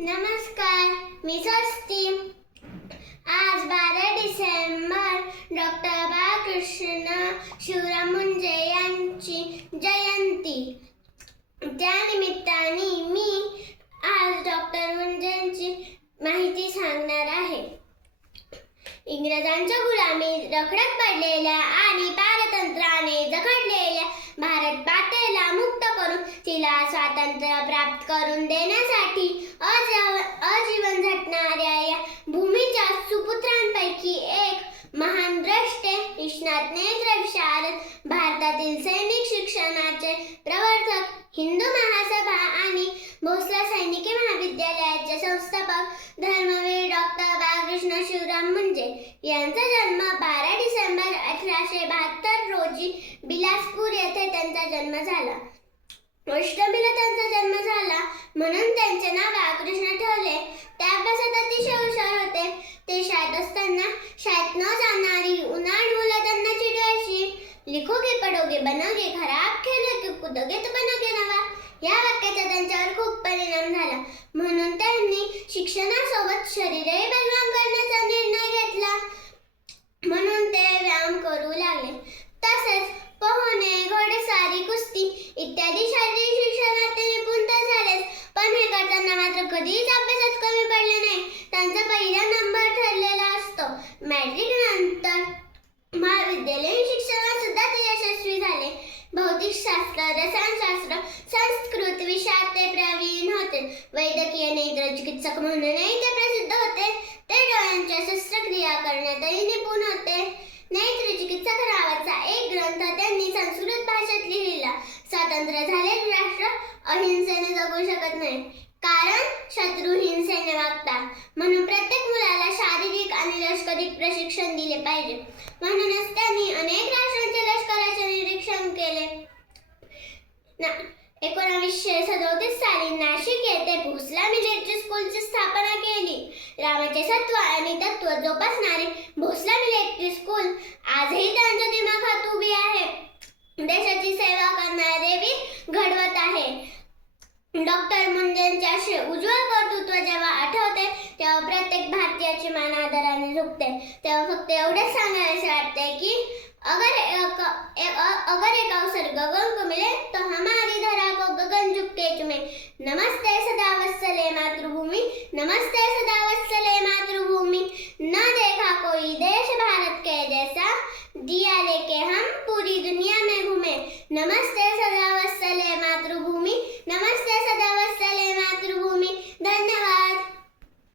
नमस्कार मी स्वस्ती. आज बारा डिसेंबर डॉक्टर बाळकृष्ण शिवराम मुंजे यांची जयंती. त्यानिमित्ताने मी आज डॉक्टर मुंजेंची माहिती सांगणार आहे. इंग्रजांच्या गुलामी रखडत पडलेल्या स्वातंत्र्य प्राप्त करून देण्यासाठी अजीवन झटणाऱ्या या भूमीच्या सुपुत्रांपैकी एक महान द्रष्टे निष्णात नेत्रविशारद भारतातील सैनिक शिक्षणाचे प्रवर्तक हिंदू महासभा आणि भोसला सैनिकी महाविद्यालयाचे संस्थापक धर्मवीर डॉक्टर बाळकृष्ण शिवराम मुंजे यांचा जन्म बारा डिसेंबर अठराशे बहात्तर रोजी बिलासपूर येथे त्यांचा जन्म झाला. अष्टमीला त्यांचा जन्म झाला म्हणून त्यांचे नाव बाळकृष्ण ठेवले. ते अभ्यासात अतिशय हुशार होते. ते शाळेत असताना शाळेत न जाणारी उन्हाळ मुलं त्यांना चिडवायची. लिखोगे पडोगे बनोगे खराब खेळोगे कुदोगे तो बनोगे नवा या वाक्याचा त्यांच्यावर खूप परिणाम झाला. म्हणून त्यांनी शिक्षणासोबत शरीरही बलवान करणे त्यांचा पहिला नंबर ठरलेला असतो. मॅट्रिक नंतर महाविद्यालयीन शिक्षणात सुद्धा ते यशस्वी झाले. भौतिकशास्त्र रसायनशास्त्र संस्कृत विषयात ते प्रवीण होते. वैद्यकीय नेत्रचिकित्सक म्हणूनही ते प्रसिद्ध होते. ते डोळ्यांच्या शस्त्रक्रिया करण्यातही निपुण होते. नेत्रचिकित्सक नावाचा एक ग्रंथ त्यांनी संस्कृत भाषेत लिहिला. स्वातंत्र्य झालेले राष्ट्र अहिंसेने जगू शकत नाही. कारण शत्रू हिंसेने वागतात. म्हणून प्रत्येक मुलाला शारीरिक आणि लष्करी प्रशिक्षण दिले पाहिजे. म्हणूनच त्यांनी अनेक राष्ट्रांचे लष्कराचे निरीक्षण केले. ना एकोणावीसशे सदोतीस साली नाशिक येथे भोसला मिलिटरी स्कूलची स्थापना केली. रामाचे सत्व आणि तत्व जोपासणारे भोसला मिलिटरी स्कूल आजही डॉक्टर मुंजेंचे असे उज्ज्वल कर्तृत्व जेव्हा आठवते तेव्हा प्रत्येक भारतीयाची मान आदराने झुकते. तेव्हा फक्त एवढेच सांगायचे वाटते की अगर एक, एक अगर एक अवसर गगन को मिले तो हमारी धरा को गगन झुकके चुमे. नमस्ते सदा वत्सले मातृभूमि नमस्ते सदा वत्सले मातृभूमि. न देखा कोई देश भारत के जैसा दिया लेके हम पूरी दुनिया में घूमे. नमस्ते सदा